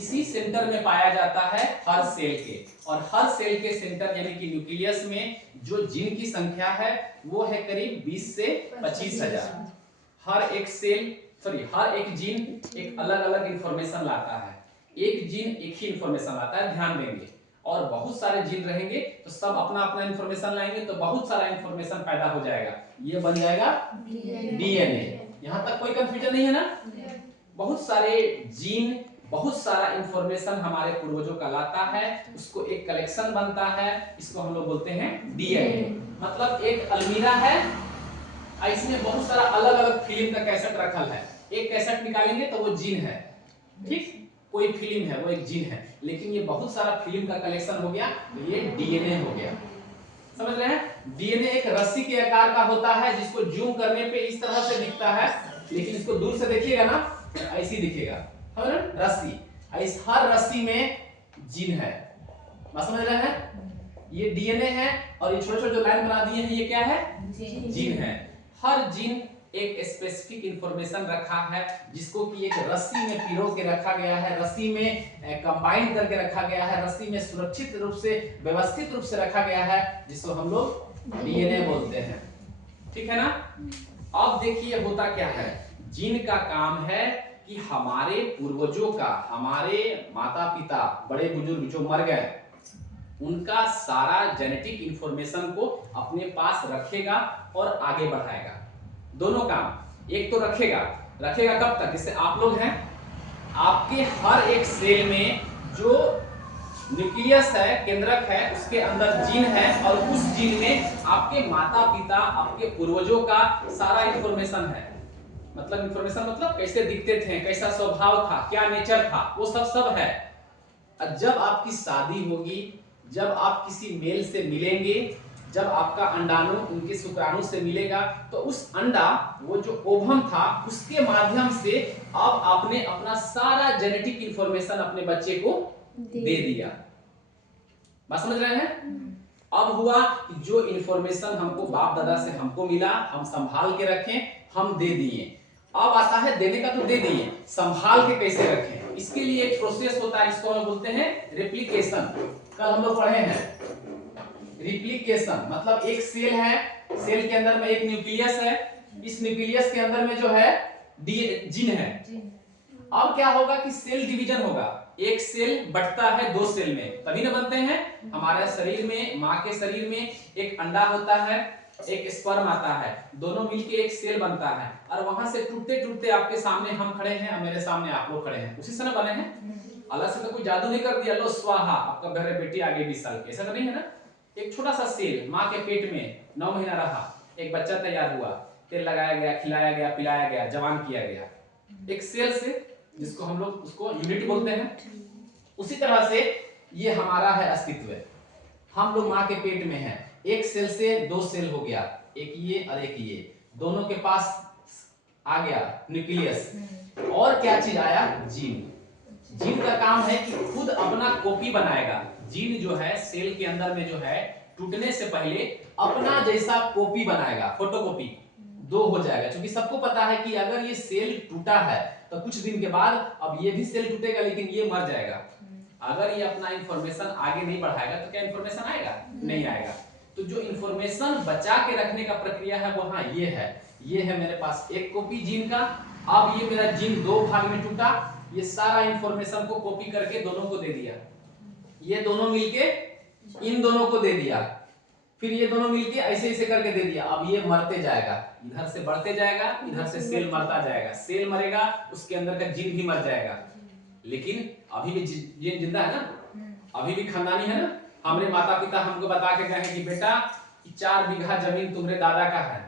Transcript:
इसी सेंटर में पाया जाता है हर सेल के, और हर सेल के सेंटर यानी कि न्यूक्लियस में जो जीन की संख्या है वो है करीब 20 से 25,000। हर एक जीन एक अलग अलग इंफॉर्मेशन लाता है, एक जीन एक ही इंफॉर्मेशन लाता है, ध्यान देंगे। और बहुत सारे जीन रहेंगे तो सब अपना अपना इंफॉर्मेशन लाएंगे, तो बहुत सारा इंफॉर्मेशन पैदा हो जाएगा, ये बन जाएगा डीएनए। यहाँ तक कोई कंफ्यूजन नहीं है ना? बहुत सारे जीन, बहुत सारा इंफॉर्मेशन हमारे पूर्वजों का लाता है, उसको एक कलेक्शन बनता है, इसको हम लोग बोलते हैं डीएनए। मतलब एक अलमीरा है, इसमें बहुत सारा अलग अलग फिल्म का कैसेट रखल है, एक कैसेट निकालेंगे तो वो जीन है, ठीक, कोई फिल्म है वो एक जीन है, लेकिन ये बहुत सारा फिल्म का कलेक्शन हो गया तो ये डीएनए हो गया। समझ रहे हैं? डीएनए एक रस्सी के आकार का होता है, जिसको जूम करने पे इस तरह से दिखता है, लेकिन इसको दूर से देखिएगा ना ऐसे ही दिखेगा, समझ रहे हैं? रस्सी, इस हर रस्सी में जीन है, बात समझ रहे हैं? ये डीएनए है, और ये छोटे छोटे जो लाइन बना दिए हैं ये क्या है? जीन है। हर जीन एक स्पेसिफिक इंफॉर्मेशन रखा है, जिसको कि एक रस्सी में पिरो के रखा गया है, रस्सी में कंबाइन करके रखा गया है, रस्सी में सुरक्षित रूप से व्यवस्थित रूप से रखा गया है, जिसको हम लोग डीएनए बोलते हैं, ठीक है ना? अब देखिए होता क्या है, जीन का काम है कि हमारे पूर्वजों का, हमारे माता पिता बड़े बुजुर्ग जो मर गए, उनका सारा जेनेटिक इंफॉर्मेशन को अपने पास रखेगा और आगे बढ़ाएगा। दोनों काम, एक तो रखेगा कब तक? जैसे आप लोग हैं, आपके हर एक सेल में जो न्यूक्लियस है, केंद्रक है, उसके अंदर जीन है, और उस जीन में आपके माता पिता, आपके पूर्वजों का सारा इंफॉर्मेशन है। मतलब इंफॉर्मेशन मतलब कैसे दिखते थे, कैसा स्वभाव था, क्या नेचर था, वो सब है। जब आपकी शादी होगी, जब आप किसी मेल से मिलेंगे, जब आपका अंडाणु उनके शुक्राणु से मिलेगा, तो उस अंडा, वो जो ओवम था, उसके माध्यम से अब आपने अपना सारा जेनेटिक इंफॉर्मेशन अपने बच्चे को दे दिया। बात समझ रहे हैं? अब हुआ कि जो इंफॉर्मेशन हमको बाप दादा से हमको मिला, हम संभाल के रखें, हम दे दिए। अब आता है देने का, तो दे दिए, संभाल के कैसे रखें, इसके लिए एक प्रोसेस होता है, इसको हम बोलते हैं रेप्लिकेशन। कल हम लोग पढ़े हैं रिप्लिकेशन, मतलब एक सेल है, सेल के अंदर में एक न्यूक्लियस है, इस न्यूक्लियस के अंदर में जो है जीन है। अब क्या होगा कि सेल डिवीजन होगा, एक सेल बढ़ता है दो सेल में, तभी ना बनते हैं। हमारे शरीर में, माँ के शरीर में एक अंडा होता है, एक स्पर्म आता है, दोनों मिलके एक सेल बनता है, और वहां से टूटते टूटते आपके सामने हम खड़े हैं और मेरे सामने आप लोग खड़े हैं, उसी से ना बने हैं। अलग से तो कोई जादू नहीं कर दिया, लो स्वाहा आपका बेरे बेटी आगे 20 साल की, ऐसा तो नहीं है ना। एक छोटा सा सेल माँ के पेट में 9 महीना रहा, एक बच्चा तैयार हुआ, तेल लगाया गया, खिलाया गया, पिलाया गया, जवान किया गया, एक सेल से, जिसको हम लोग उसको यूनिट बोलते हैं। उसी तरह से ये हमारा है अस्तित्व, हम लोग माँ के पेट में हैं, एक सेल से दो सेल हो गया, एक ये और एक ये, दोनों के पास आ गया न्यूक्लियस, और क्या चीज आया? जीन। जीन का काम है कि खुद अपना कॉपी बनाएगा। जीन जो है सेल के अंदर में जो है, टूटने से पहले अपना जैसा कॉपी बनाएगा, फोटोकॉपी दो हो जाएगा, क्योंकि सबको पता है कि अगर ये सेल टूटा है तो कुछ दिन के बाद अब ये भी सेल टूटेगा, लेकिन ये मर जाएगा। अगर ये अपना इंफॉर्मेशन आगे नहीं बढ़ाएगा तो क्या इंफॉर्मेशन आएगा? नहीं आएगा। तो जो इंफॉर्मेशन बचा के रखने का प्रक्रिया है वो, हाँ ये है मेरे पास एक कॉपी जीन का। अब ये मेरा जीन दो भाग में टूटा, ये सारा इंफॉर्मेशन को कॉपी करके दोनों को दे दिया, ये दोनों मिलके इन दोनों को दे दिया, फिर ये दोनों मिलके ऐसे ऐसे करके दे दिया। अब ये मरते जाएगा, इधर से बढ़ते जाएगा, इधर से सेल मरता जाएगा, सेल मरेगा, उसके अंदर का जीन भी मर जाएगा, लेकिन अभी भी जीन जिंदा है ना, अभी भी खानदानी है ना। हमारे माता पिता हमको बता के गए हैं कि बेटा 4 बीघा जमीन तुम्हारे दादा का है,